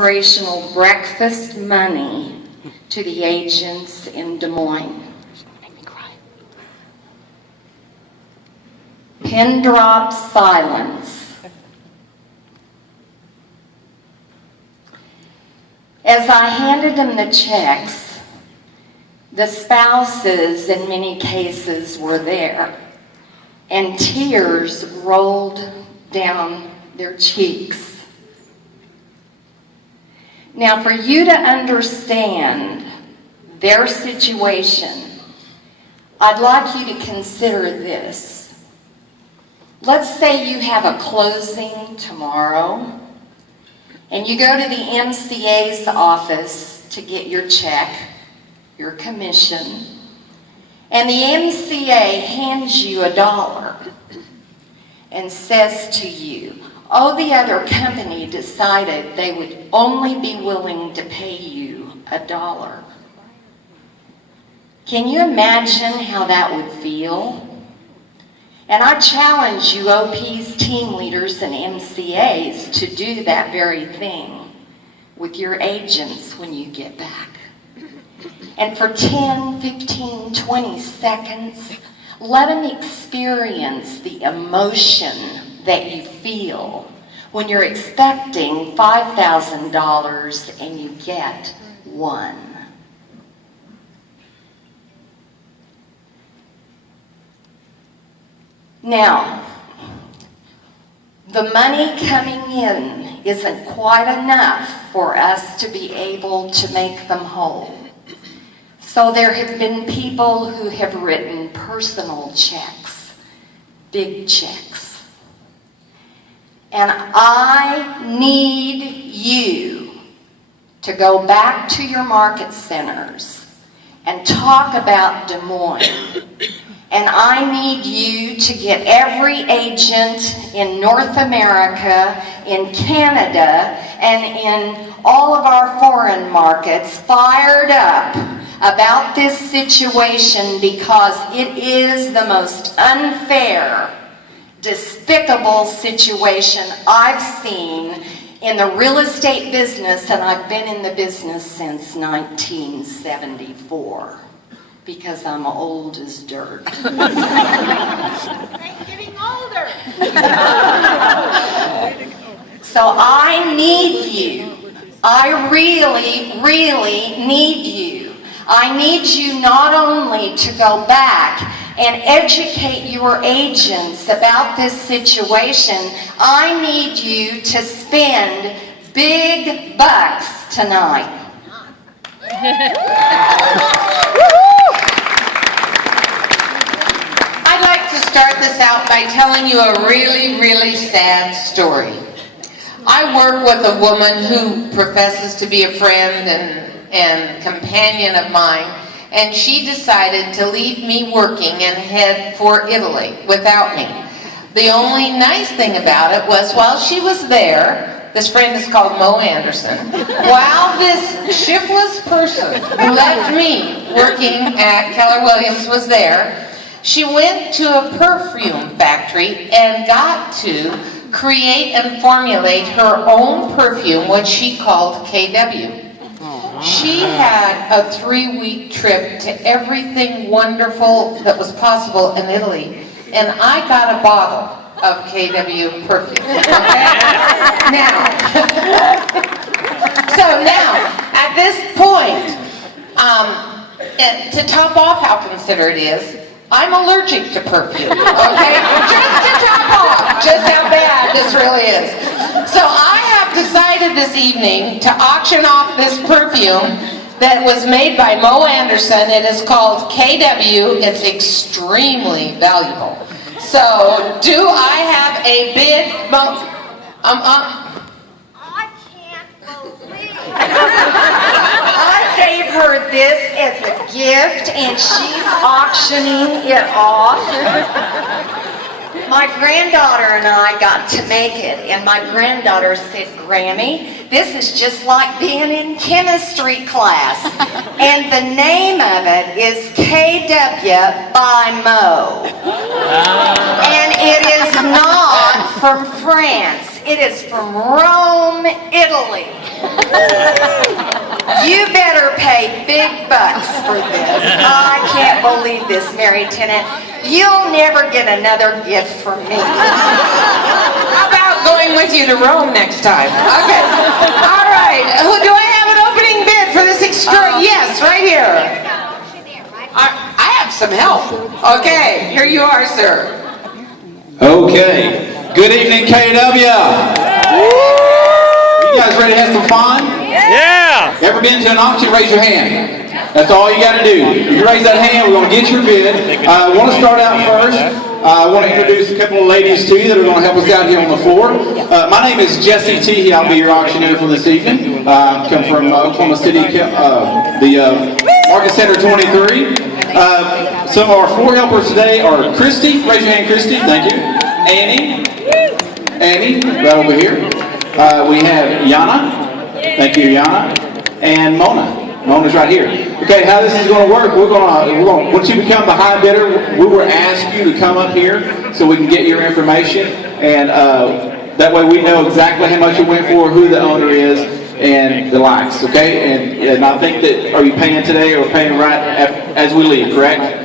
inspirational breakfast money to the agents in Des Moines. Pin drop silence. As I handed them the checks, the spouses in many cases were there, and tears rolled down their cheeks. Now, for you to understand their situation, I'd like you to consider this. Let's say you have a closing tomorrow, and you go to the MCA's office to get your check, your commission, and the MCA hands you $1 and says to you, oh, the other company decided they would only be willing to pay you $1. Can you imagine how that would feel? And I challenge you OPs, team leaders, and MCAs to do that very thing with your agents when you get back. And for 10, 15, 20 seconds, let them experience the emotion that you feel when you're expecting $5,000 and you get $1. Now, the money coming in isn't quite enough for us to be able to make them whole. So there have been people who have written personal checks, big checks. And I need you to go back to your market centers and talk about Des Moines. And I need you to get every agent in North America, in Canada, and in all of our foreign markets fired up about this situation, because it is the most unfair, despicable situation I've seen in the real estate business, and I've been in the business since 1974. Because I'm old as dirt. I'm getting older. So I need you. I really, really need you. I need you not only to go back and educate your agents about this situation, I need you to spend big bucks tonight. I'd like to start this out by telling you a really, really sad story. I work with a woman who professes to be a friend and companion of mine, and she decided to leave me working and head for Italy without me. The only nice thing about it was while she was there, this friend is called Mo Anderson, while this shiftless person who left me working at Keller Williams was there, she went to a perfume factory and got to create and formulate her own perfume, what she called KW. She had a 3-week trip to everything wonderful that was possible in Italy, and I got a bottle of KW perfume. Okay? Now, at this point, to top off how considerate it is, I'm allergic to perfume, okay? Just to top off just how bad this really is. So I have decided this evening to auction off this perfume that was made by Mo Anderson. It is called KW. It's extremely valuable. So, do I have a bid? I can't believe I gave her this as a gift, and she's auctioning it off. My granddaughter and I got to make it, and my granddaughter said, Grammy, this is just like being in chemistry class. And the name of it is KW by Mo. And it is not from France. It is from Rome, Italy. You better pay big bucks for this. I can't believe this, Mary Tennant. You'll never get another gift from me. How about going with you to Rome next time? Okay. All right. Do I have an opening bid for this extra? Yes, right here. I have some help. Okay, here you are, sir. Okay. Good evening, KW. You guys ready to have some fun? Yeah! Ever been to an auction? Raise your hand. That's all you got to do. If you raise that hand, we're going to get your bid. I want to start out first. I want to introduce a couple of ladies to you that are going to help us out here on the floor. My name is Jesse Teehee. I'll be your auctioneer for this evening. I come from Oklahoma City, the Market Center 23. Some of our floor helpers today are Christy. Raise your hand, Christy. Thank you. Annie, right over here. We have Yana. Thank you, Yana. And Mona. Mona's right here. Okay, how this is going to work, we're going to, once you become the high bidder, we will ask you to come up here so we can get your information, and that way we know exactly how much you went for, who the owner is, and the likes, okay? And I think that, are you paying today or paying right as we leave, correct?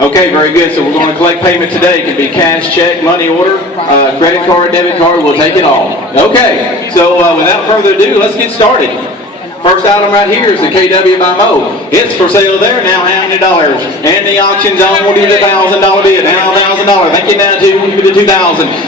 Okay, very good. So we're going to collect payment today. It can be cash, check, money order, credit card, debit card. We'll take it all. Okay, so without further ado, let's get started. First item right here is the KW by Mo. It's for sale there, now how many dollars? And the auction's on, we'll do the $1,000 bid, now $1,000. Thank you, now give it to $2,000.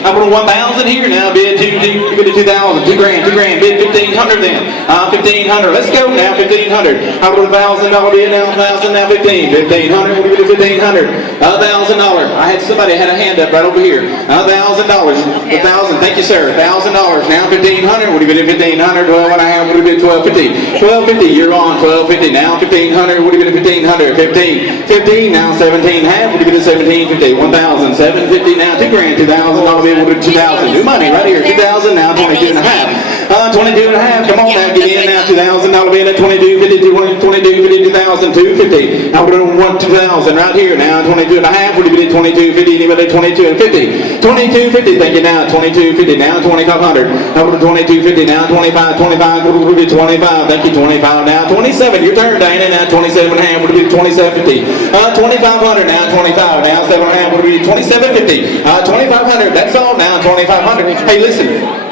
I put a 1,000 here, now bid give it to $2,000, $2 grand, bid 1,500 then. 1,500, let's go now, 1,500. I put a $1,000 bid, now 1,000, now 15. 1,500, we'll give it to 1,500. $1,000. I had somebody had a hand up right over here. $1,000, 1,000, thank you, sir. $1,000, now 1,500, we'll give it to 1,500. 12 and a half, we'll give it to 12.50. 12.50, you're on 12.50, now 1,500, what do you get at 1,500? 15, now 17 half, what do you get at 17.50? 1,000, 750, now $2 grand, $2,000, I'll be able to do 2,000, new money right here, 2,000, now 22 and a half. 22 and a half, come on now, get in now, $2,000, be in at 22.50, 22.50, 2,000, 250. Now we're doing 2,000 right here, now 22 and a half, what do you get at 22.50, anybody at 22 and 50? 22.50, thank you, now 22.50, now 2,500. Now we're 22.50, now 25, what do we do 25? Thank you, 25, now 27, your turn, Dana, now 27 and a half, what do we do 27.50? 2,500, now 25, now 7 and a half, what do we do 27.50? 2,500, that's all, now 2,500. Hey, listen,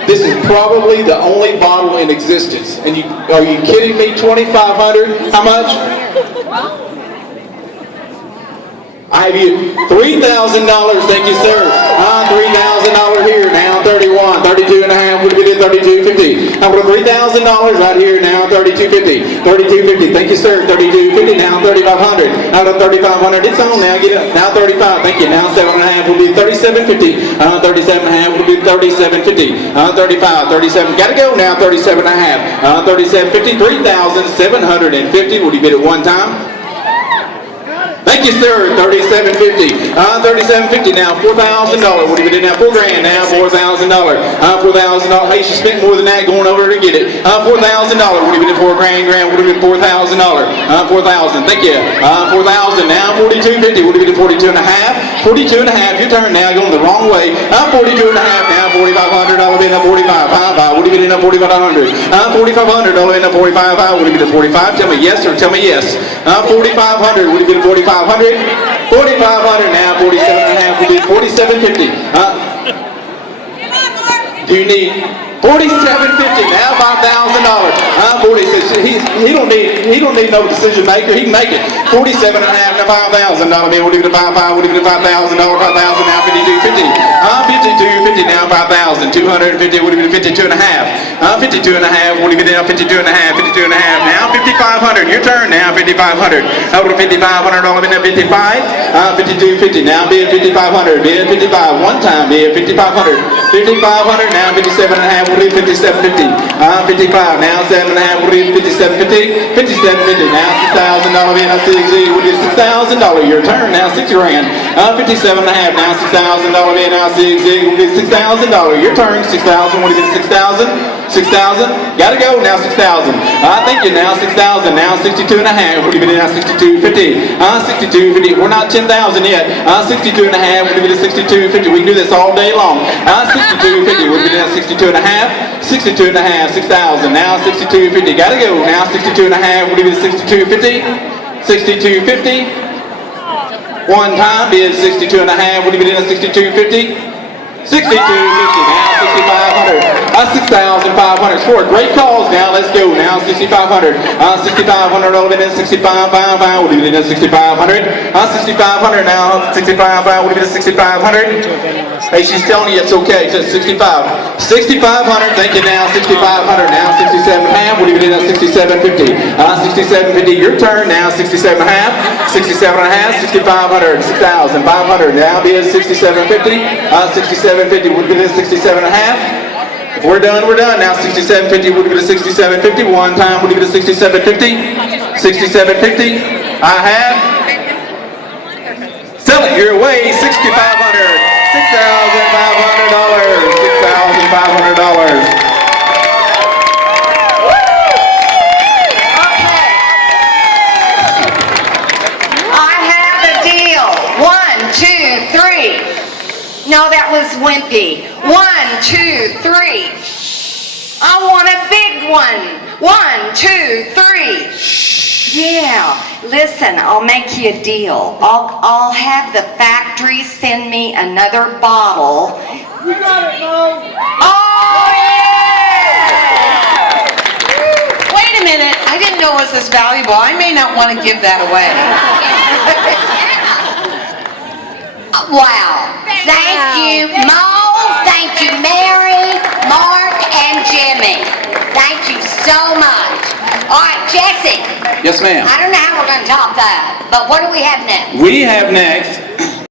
this is probably the only bottle in existence. And are you kidding me? 2,500? How much? I have you $3,000, thank you, sir. $3,000 here, now 31, 32 and a half, what do we do 32.50? Now we're $3,000 right here, now 32.50, 32.50, thank you, sir. 32.50, now 3,500, now to 3,500, it's on now, get up, now 35, thank you, now 7 and a half, will be 37.50, 37 and a half, will be 37.50, 35, 37, gotta go now, 37 and a half, 37.50, 3,750, will you bid at one time? Thank you, sir. 37.50. 37.50 now. $4,000. What do you do now? $4 grand now. $4,000. $4,000. Hey, she spent more than that going over to get it. $4,000. What do you do? $4 grand. What do you do? $4,000. 4,000. Thank you. 4,000 now. 42.50. What do you do? 42 and a half. 42 and a half. Your turn now. Going the wrong way. 42 and a half now. 4,500. I'll be in 45. What do you do? 4,500. 4,500. I'll be in 45. What do you do? 45. Tell me yes or tell me yes. 4,500. What do you do? 45. 4,500 now, 47 and a half, we did 47.50. Do you need 47.50 now, $5,000. 46. He don't need no decision maker. He can make it. 47 and a half now, $5,000. We'll do the 5,500. We'll do the $5,000. 5,000 now, 52.50. 52.50 now, 5,000. 250. We'll do the 52 and a half. 52 and a half. We'll do the 52 and a half. 52 and a half now, 5,500. Your turn now, 5,500. Over to 5,500. All in at 55. 52.50 now, bid 5,500. Bid 55. One time, bid 5,500. 5,500 now, 57 and a half. We'll do 57.50. 55 now, 7 and a half. We'll do 57.50. 57.50 now, $6,000 bid. I see. We'll do $6,000. Your turn now, $6 grand. 57 and a half now, $6,000 bid. Now, we'll do $6,000. Your turn, 6,000. What do you get? 6,000. 6,000. Gotta go. Now 6,000. Thank you. Now 6,000. Now 62 and a half. We'll give it now 62.50. 62.50. We're not 10,000 yet. 62 and a half. We'll give it a 62.50. We can do this all day long. 62.50. We'll give it now 62 and a half. 62 and a half. 6,000. Now 62.50. Gotta go. Now 62 and a half. We'll give it a 62.50. 62.50. One time is 62 and a half. We'll give it in a 62.50. 62.50. Now 6,500. 6,500. Four great calls. Now let's go. Now 6,500. 6,500. Roll it in 65.55. We'll leave it in 6,500. 6,500 now. 65.5. We'll leave it at 6,500. Hey, she's telling you it's okay. It's at 65. 6,500. Thank you. Now 6,500. Now 67.5. We'll leave it in at 67.50. 67.50. Your turn. Now 67.5. 67.5. 6,500. 6,500. Now be at 67.50. 67.50. We'll leave it at 67.5. If we're done, we're done. Now 67.50, we'll give it a 67.50. One time, we'll give it a 67.50. 67.50. I have. Sell it your way. $6,500. $6,500. $6,500. Okay. I have a deal. 1, 2, 3. No, that was wimpy. 1, 2, 3. I want a big one. 1, 2, 3. Yeah. Listen, I'll make you a deal. I'll have the factory send me another bottle. You got it, Mom. Oh, yeah! Wait a minute. I didn't know it was this valuable. I may not want to give that away. Wow. Thank you, Mo. Thank you, Mary, Mark, and Jimmy. Thank you so much. All right, Jesse. Yes, ma'am. I don't know how we're going to top that, but what do we have next? We have next